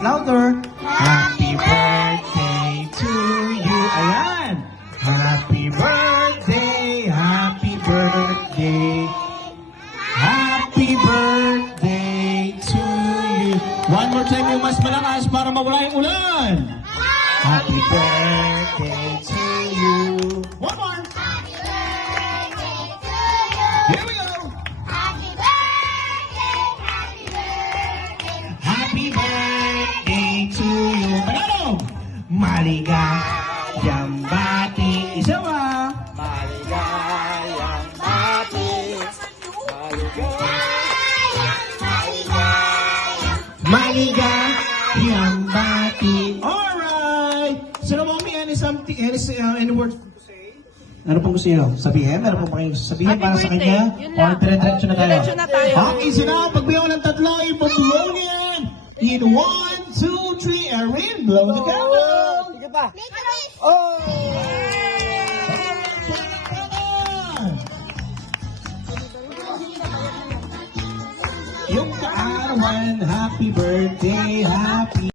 it louder. Happy birthday to you. Ayan. Happy birthday, happy birthday. Happy birthday to you. One more time yung mas malakas para mawala yung ulan. Happy birthday to you. One more. Happy birthday to you. Here we go. Happy birthday, happy birthday. Happy birthday to you. Tagalog. Maligayang bati. Isa pa. Maligayang bati. Maligayang bati. Alright. So, Mommy, any words to say? Ano pong gusto nyo sabihin? Meron pong pakinggan sabihin Happy para sa birthday. kanya? Yun O, lang. dire-diretso na tayo. Diretso na tayo. Okay, sila. Pagbiyaw ng tatlo, ipag-blow niyan. In 1, 2, 3, Erin, blow the candle. Sige pa. Licorice. Oh! Yung kaarawan, happy birthday, happy